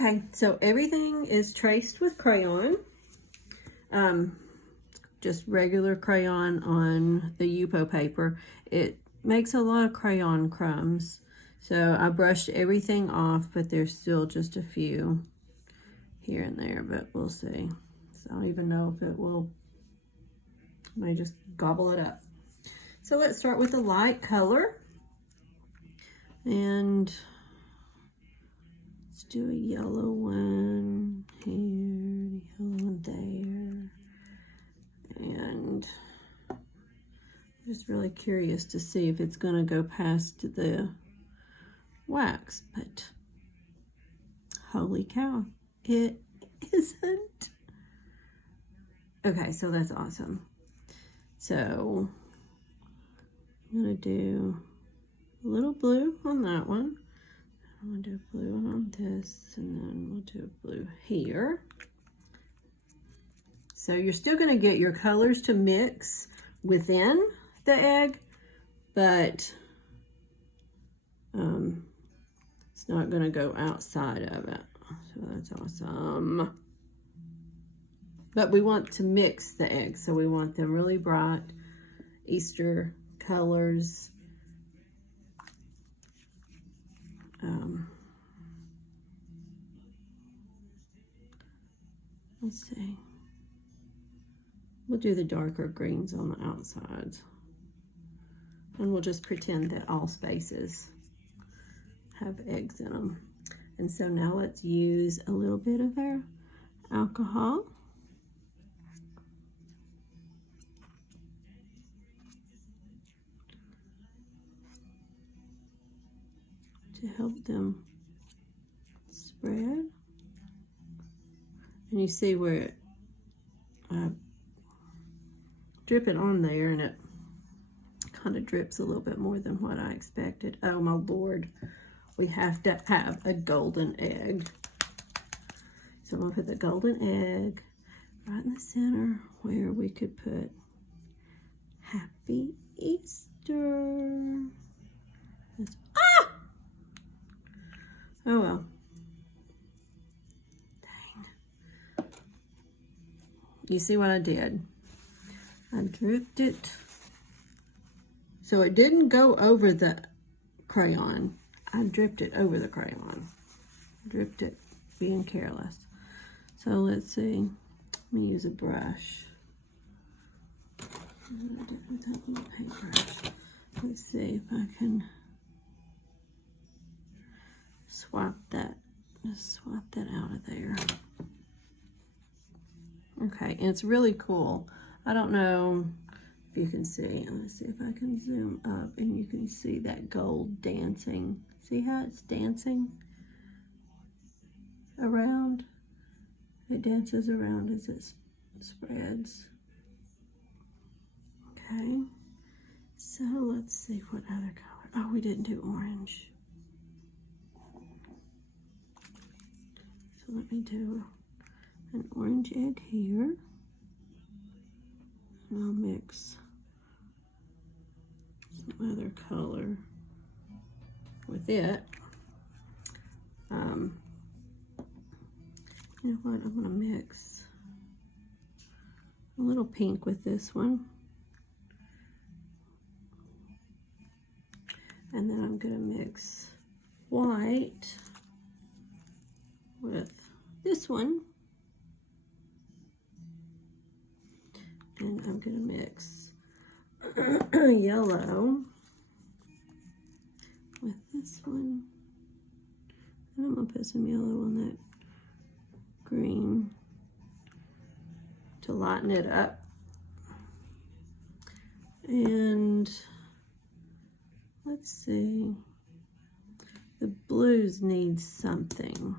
Okay, so everything is traced with crayon. Just regular crayon on the Yupo paper. It makes a lot of crayon crumbs. So I brushed everything off, but there's still just a few here and there, but we'll see. So I don't even know if it will, I may just gobble it up. So let's start with a light color. And let's do a yellow one here, yellow one there. And I'm just really curious to see if it's going to go past the wax, but holy cow, it isn't. Okay, so that's awesome. So I'm going to do a little blue on that one. I'm going to do blue on this, and then we'll do blue here. So you're still going to get your colors to mix within the egg, but it's not going to go outside of it. So that's awesome. But we want to mix the eggs, so we want them really bright Easter colors. Let's see. We'll do the darker greens on the outsides. And we'll just pretend that all spaces have eggs in them. And so now let's use a little bit of our alcohol. To help them spread. And you see where I drip it on there, and it kind of drips a little bit more than what I expected. Oh my Lord, we have to have a golden egg. So I'm gonna put the golden egg right in the center where we could put Happy Easter. Ah! Oh well. Dang. You see what I did? I dripped it. So it didn't go over the crayon. I dripped it over the crayon. Dripped it, being careless. So let's see. Let me use a brush. Paintbrush. Let's see if I can swap that. Just swap that out of there. Okay, and it's really cool. I don't know if you can see. Let's see if I can zoom up and you can see that gold dancing. See how it's dancing around? It dances around as it spreads. Okay, so let's see what other color. Oh, we didn't do orange. So let me do an orange egg here. And I'll mix some other color with it. You know what? I'm going to mix a little pink with this one. And then I'm going to mix white with this one. And I'm going to mix yellow with this one. And I'm going to put some yellow on that green to lighten it up. And let's see. The blues need something.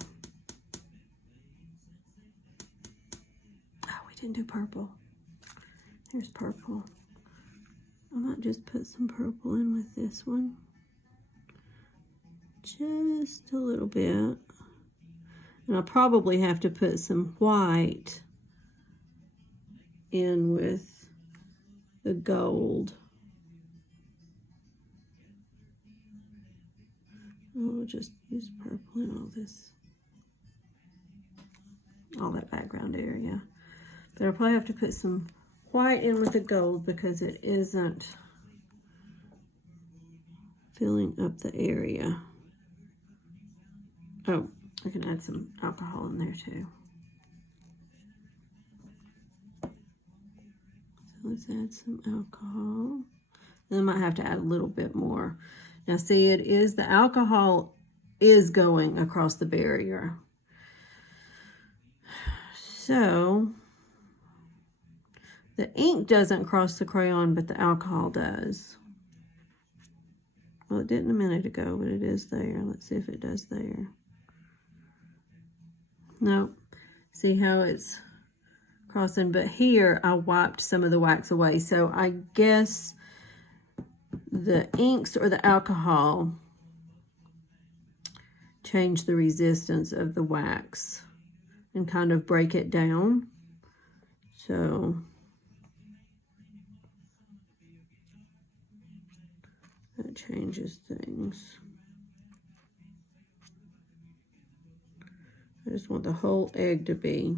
Oh, we didn't do purple. Here's purple. I might just put some purple in with this one. Just a little bit. And I'll probably have to put some white in with the gold. I'll just use purple in all this all that background area. But I'll probably have to put some white in with the gold because it isn't filling up the area. Oh, I can add some alcohol in there too. So let's add some alcohol. Then I might have to add a little bit more. Now see, it is, the alcohol is going across the barrier. So the ink doesn't cross the crayon, but the alcohol does. Well, it didn't a minute ago, but it is there. Let's see if it does there. Nope. See how it's crossing? But here I wiped some of the wax away. So I guess the inks or the alcohol change the resistance of the wax and kind of break it down. So that changes things. I just want the whole egg to be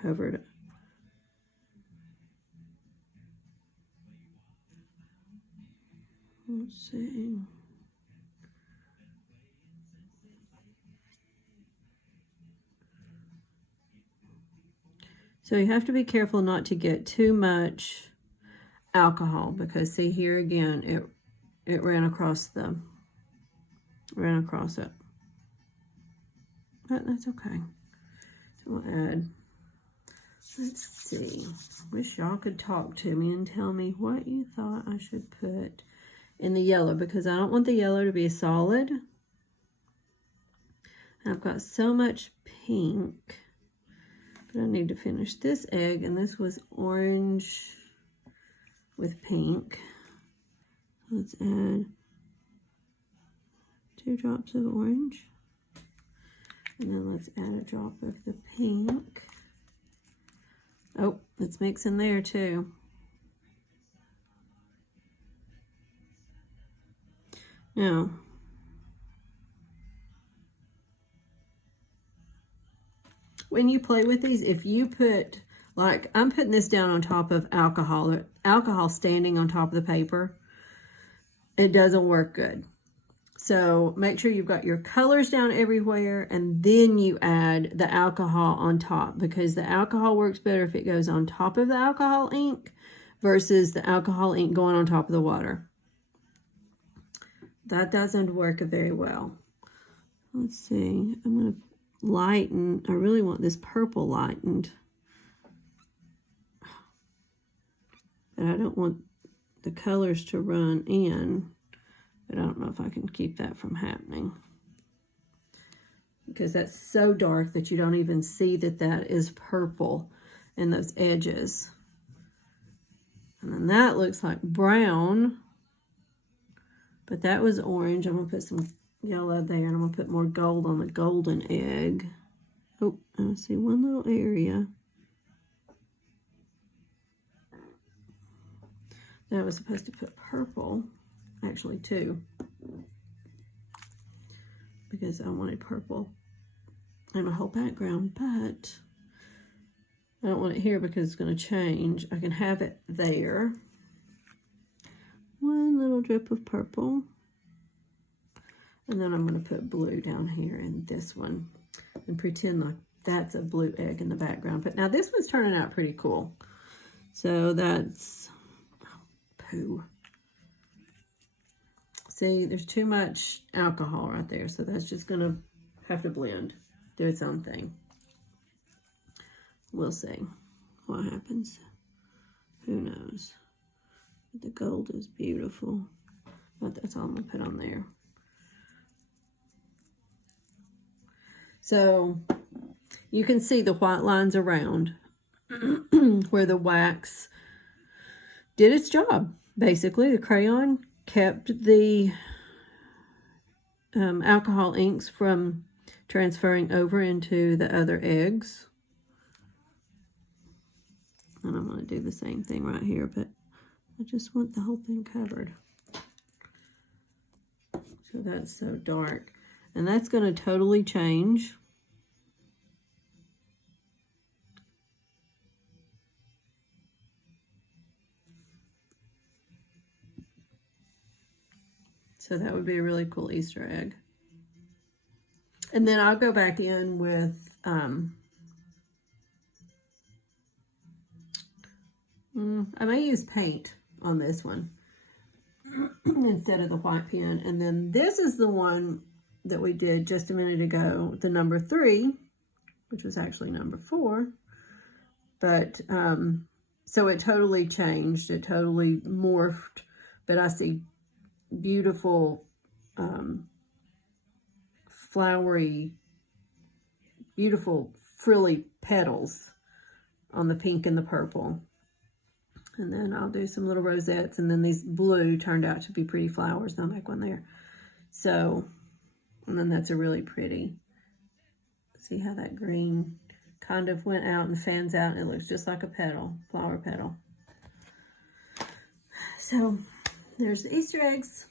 covered. Let's see. So you have to be careful not to get too much alcohol, because see here again, it ran across it. But that's okay. So we'll add, let's see. Wish y'all could talk to me and tell me what you thought I should put in the yellow, because I don't want the yellow to be solid. I've got so much pink, but I need to finish this egg, and this was orange with pink. Let's add 2 drops of orange, and then let's add a drop of the pink. Oh, let's mix in there too. Now, when you play with these, if you put, like, I'm putting this down on top of alcohol standing on top of the paper, it doesn't work good. So make sure you've got your colors down everywhere, and then you add the alcohol on top, because the alcohol works better if it goes on top of the alcohol ink versus the alcohol ink going on top of the water. That doesn't work very well. Let's see, I'm going to lighten. I really want this purple lightened, but I don't want the colors to run in. But I don't know if I can keep that from happening, because that's so dark that you don't even see that that is purple in those edges. And then that looks like brown, but that was orange. I'm going to put some yellow there, and I'm going to put more gold on the golden egg. Oh, I see one little area. That I was supposed to put purple. Actually 2, because I wanted purple in my whole background, but I don't want it here because it's going to change. I can have it there. One little drip of purple, and then I'm going to put blue down here in this one and pretend like that's a blue egg in the background. But now this one's turning out pretty cool. So that's, oh, poo. See, there's too much alcohol right there, so that's just going to have to blend, do its own thing. We'll see what happens. Who knows? But the gold is beautiful. But that's all I'm going to put on there. So you can see the white lines around where the wax did its job. Basically, the crayon kept the alcohol inks from transferring over into the other eggs. And I'm going to do the same thing right here, but I just want the whole thing covered. So that's so dark. And that's going to totally change. So that would be a really cool Easter egg. And then I'll go back in with I may use paint on this one instead of the white pen. And then this is the one that we did just a minute ago, the number 3, which was actually number 4. But so it totally changed. It totally morphed. But I see beautiful flowery, beautiful frilly petals on the pink and the purple. And then I'll do some little rosettes, and then these blue turned out to be pretty flowers. I'll make one there. So, and then that's a really pretty, see how that green kind of went out and fans out, and it looks just like a petal, flower petal. So there's the Easter eggs.